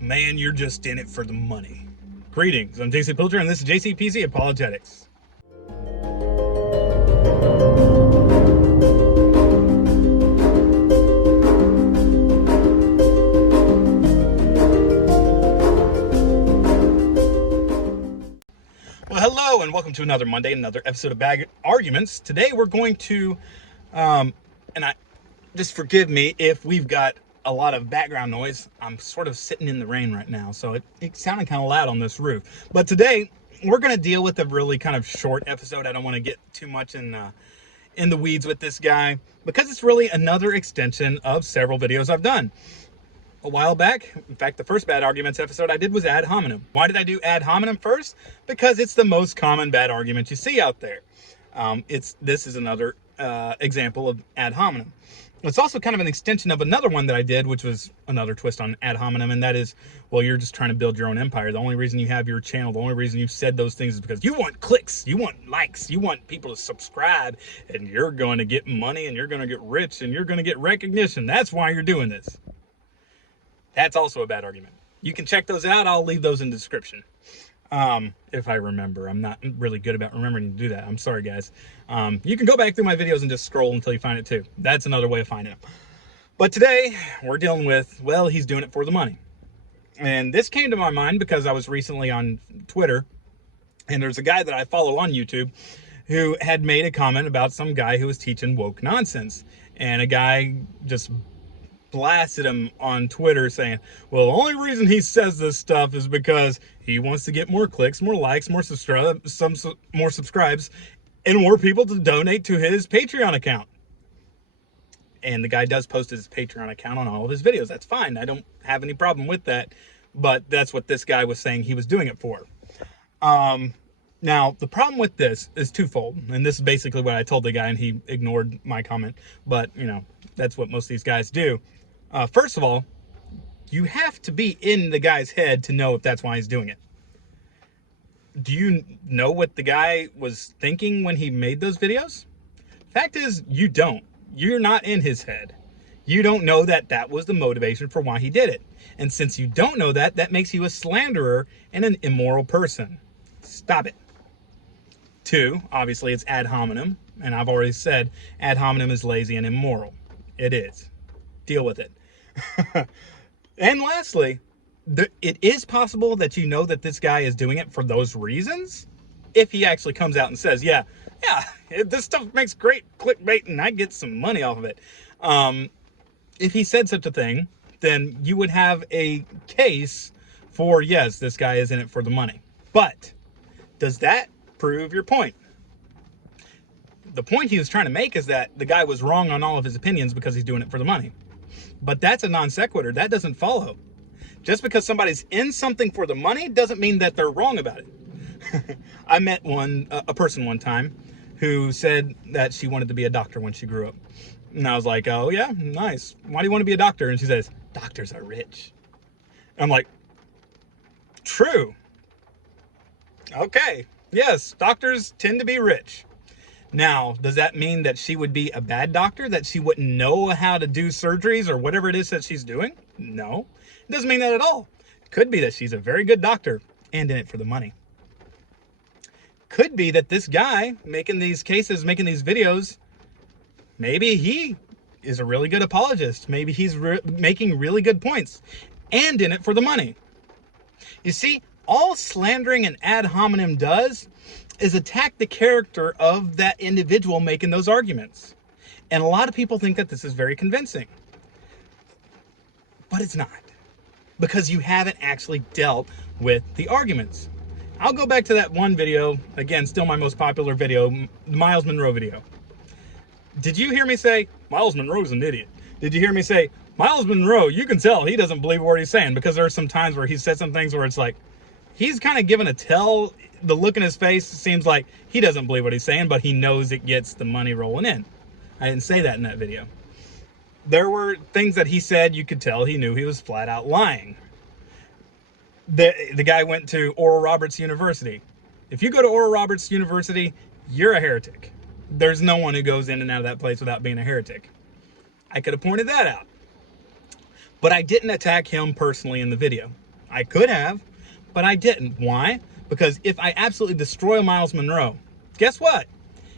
man, you're just in it for the money. Greetings, I'm JC Pilcher, and this is JCPC Apologetics. Well, hello, and welcome to another Monday, another episode of Bad Arguments. Today we're going to, just forgive me if we've got a lot of background noise. I'm sort of sitting in the rain right now, so it sounded kind of loud on this roof. But today we're going to deal with a really kind of short episode. I don't want to get too much in the weeds with this guy because it's really another extension of several videos I've done a while back. In fact, the first Bad Arguments episode I did was ad hominem. Why did I do ad hominem first? Because it's the most common bad argument you see out there. This is another example of ad hominem. It's also kind of an extension of another one that I did, which was another twist on ad hominem, and that is, well, you're just trying to build your own empire. The only reason you have your channel, the only reason you've said those things is because you want clicks, you want likes, you want people to subscribe, and you're going to get money, and you're going to get rich, and you're going to get recognition. That's why you're doing this. That's also a bad argument. You can check those out. I'll leave those in the description. If I remember. I'm not really good about remembering to do that. I'm sorry, guys. You can go back through my videos and just scroll until you find it too. That's another way of finding them. But today we're dealing with, well, he's doing it for the money. And this came to my mind because I was recently on Twitter, and there's a guy that I follow on YouTube who had made a comment about some guy who was teaching woke nonsense. And a guy just blasted him on Twitter saying, well, the only reason he says this stuff is because he wants to get more clicks, more likes, more subscribes, and more people to donate to his Patreon account. And the guy does post his Patreon account on all of his videos. That's fine. I don't have any problem with that. But that's what this guy was saying he was doing it for. Now, the problem with this is twofold. And this is basically what I told the guy, and he ignored my comment. But, you know, that's what most of these guys do. First of all, you have to be in the guy's head to know if that's why he's doing it. Do you know what the guy was thinking when he made those videos? Fact is, you don't. You're not in his head. You don't know that that was the motivation for why he did it. And since you don't know that, that makes you a slanderer and an immoral person. Stop it. 2, obviously it's ad hominem. And I've already said ad hominem is lazy and immoral. It is. Deal with it. And lastly, it is possible that you know that this guy is doing it for those reasons. If he actually comes out and says, yeah, this stuff makes great clickbait and I get some money off of it. If he said such a thing, then you would have a case for, yes, this guy is in it for the money. But does that prove your point? The point he was trying to make is that the guy was wrong on all of his opinions because he's doing it for the money. But that's a non sequitur. That doesn't follow. Just because somebody's in something for the money doesn't mean that they're wrong about it. I met a person one time who said that she wanted to be a doctor when she grew up. And I was like, oh yeah, nice. Why do you want to be a doctor? And she says, doctors are rich. And I'm like, true. Okay. Yes, doctors tend to be rich. Now, does that mean that she would be a bad doctor? That she wouldn't know how to do surgeries or whatever it is that she's doing? No, it doesn't mean that at all. It could be that she's a very good doctor and in it for the money. Could be that this guy making these cases, making these videos, maybe he is a really good apologist. Maybe he's making really good points and in it for the money. You see, all slandering and ad hominem does is attack the character of that individual making those arguments. And a lot of people think that this is very convincing. But it's not. Because you haven't actually dealt with the arguments. I'll go back to that one video, again, still my most popular video, the Miles Monroe video. Did you hear me say, Miles Monroe's an idiot? Did you hear me say, Miles Monroe, you can tell he doesn't believe what he's saying? Because there are some times where he said some things where it's like, he's kind of given a tell. The look in his face seems like he doesn't believe what he's saying, but he knows it gets the money rolling in. I didn't say that in that video. There were things that he said you could tell he knew he was flat out lying. The guy went to Oral Roberts University. If you go to Oral Roberts University, you're a heretic. There's no one who goes in and out of that place without being a heretic. I could have pointed that out. But I didn't attack him personally in the video. I could have, but I didn't. Why? Because if I absolutely destroy Miles Monroe, guess what?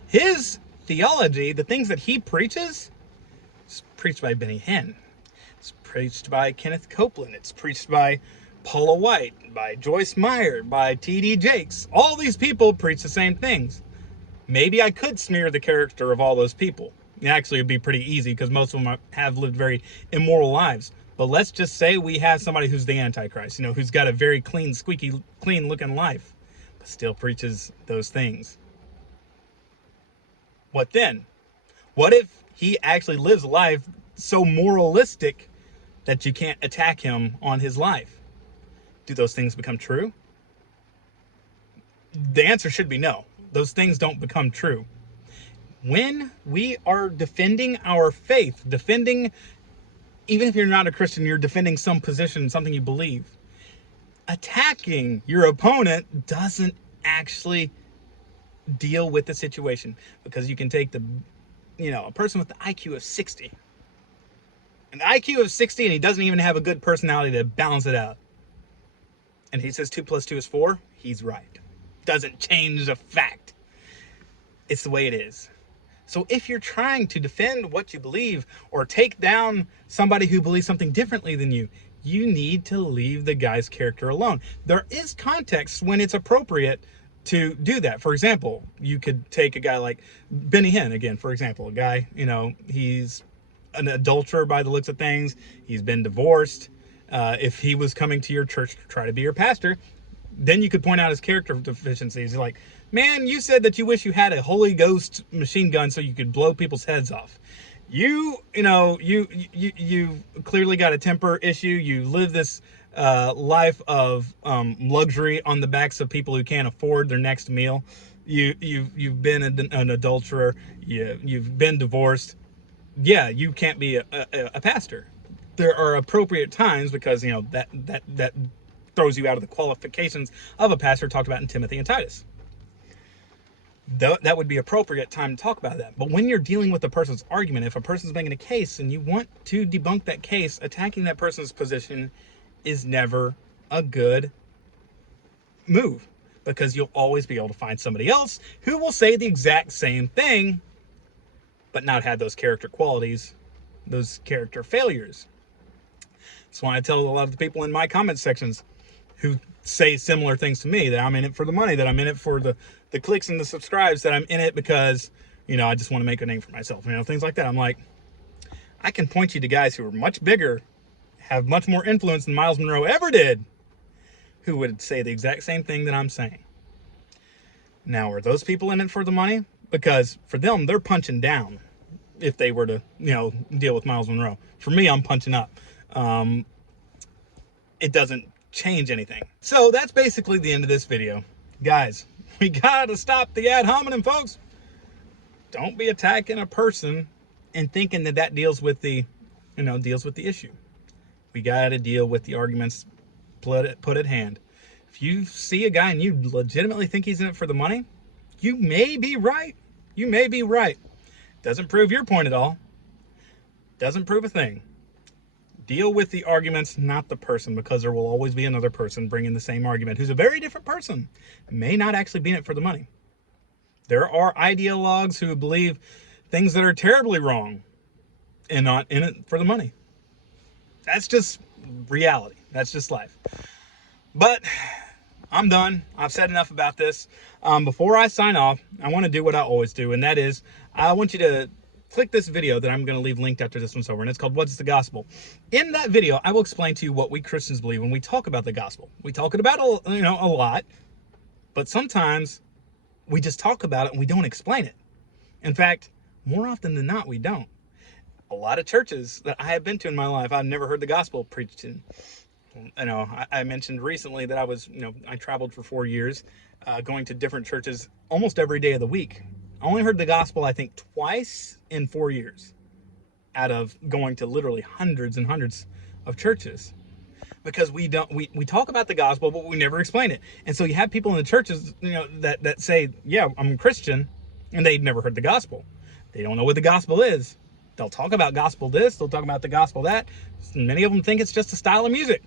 His theology, the things that he preaches, is preached by Benny Hinn. It's preached by Kenneth Copeland. It's preached by Paula White, by Joyce Meyer, by T.D. Jakes. All these people preach the same things. Maybe I could smear the character of all those people. Actually, it'd be pretty easy because most of them have lived very immoral lives. But let's just say we have somebody who's the Antichrist, who's got a very clean, squeaky, clean looking life, but still preaches those things. What then? What if he actually lives a life so moralistic that you can't attack him on his life? Do those things become true? The answer should be no. Those things don't become true. When we are defending our faith, even if you're not a Christian, you're defending some position, something you believe. Attacking your opponent doesn't actually deal with the situation, because you can take a person with the IQ of 60, and the IQ of 60, and he doesn't even have a good personality to balance it out. And he says 2 + 2 is 4. He's right. Doesn't change the fact. It's the way it is. So if you're trying to defend what you believe or take down somebody who believes something differently than you, you need to leave the guy's character alone. There is context when it's appropriate to do that. For example, you could take a guy like Benny Hinn, again, for example, a guy, he's an adulterer by the looks of things. He's been divorced. If he was coming to your church to try to be your pastor, then you could point out his character deficiencies. Like, man, you said that you wish you had a Holy Ghost machine gun so you could blow people's heads off. You clearly got a temper issue. You live this life of luxury on the backs of people who can't afford their next meal. You've been an adulterer. You've been divorced. Yeah, you can't be a pastor. There are appropriate times, because that throws you out of the qualifications of a pastor talked about in Timothy and Titus. That would be appropriate time to talk about that. But when you're dealing with a person's argument, if a person's making a case and you want to debunk that case, attacking that person's position is never a good move, because you'll always be able to find somebody else who will say the exact same thing, but not have those character qualities, those character failures. That's why I tell a lot of the people in my comment sections who say similar things to me, that I'm in it for the money, that I'm in it for the clicks and the subscribes, that I'm in it because, I just want to make a name for myself, things like that. I'm like, I can point you to guys who are much bigger, have much more influence than Miles Monroe ever did, who would say the exact same thing that I'm saying. Now, are those people in it for the money? Because for them, they're punching down if they were to, deal with Miles Monroe. For me, I'm punching up. It doesn't change anything. So that's basically the end of this video. Guys, we gotta stop the ad hominem, folks. Don't be attacking a person and thinking that deals with the issue. We gotta deal with the arguments put at hand. If you see a guy and you legitimately think he's in it for the money, you may be right. You may be right. Doesn't prove your point at all. Doesn't prove a thing. Deal with the arguments, not the person, because there will always be another person bringing the same argument who's a very different person, may not actually be in it for the money. There are ideologues who believe things that are terribly wrong and not in it for the money. That's just reality. That's just life. But I'm done. I've said enough about this. Before I sign off, I want to do what I always do, and that is I want you to click this video that I'm going to leave linked after this one's over, and it's called What's the Gospel? In that video, I will explain to you what we Christians believe when we talk about the gospel. We talk about a lot, but sometimes we just talk about it and we don't explain it. In fact, more often than not, we don't. A lot of churches that I have been to in my life, I've never heard the gospel preached in. I mentioned recently that I traveled for 4 years, going to different churches almost every day of the week. I only heard the gospel, I think, twice in 4 years out of going to literally hundreds and hundreds of churches, because we talk about the gospel, but we never explain it. And so you have people in the churches, that say, yeah, I'm a Christian, and they've never heard the gospel. They don't know what the gospel is. They'll talk about gospel this, they'll talk about the gospel that. Many of them think it's just a style of music.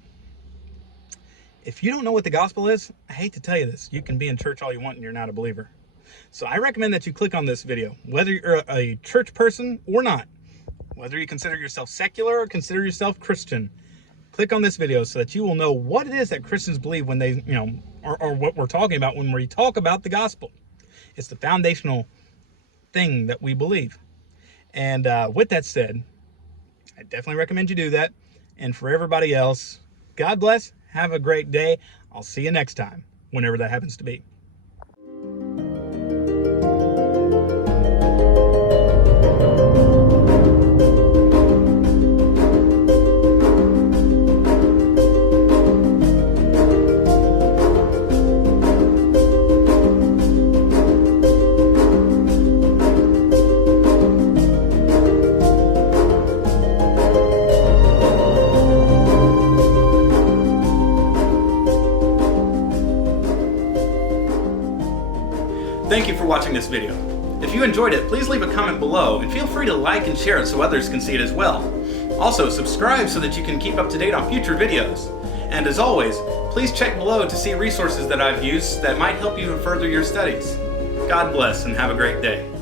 If you don't know what the gospel is, I hate to tell you this, you can be in church all you want and you're not a believer. So I recommend that you click on this video, whether you're a church person or not, whether you consider yourself secular or consider yourself Christian. Click on this video so that you will know what it is that Christians believe when they, or what we're talking about when we talk about the gospel. It's the foundational thing that we believe. And with that said, I definitely recommend you do that. And for everybody else, God bless. Have a great day. I'll see you next time, whenever that happens to be. Thank you for watching this video. If you enjoyed it, please leave a comment below and feel free to like and share it so others can see it as well. Also, subscribe so that you can keep up to date on future videos. And as always, please check below to see resources that I've used that might help you to further your studies. God bless and have a great day.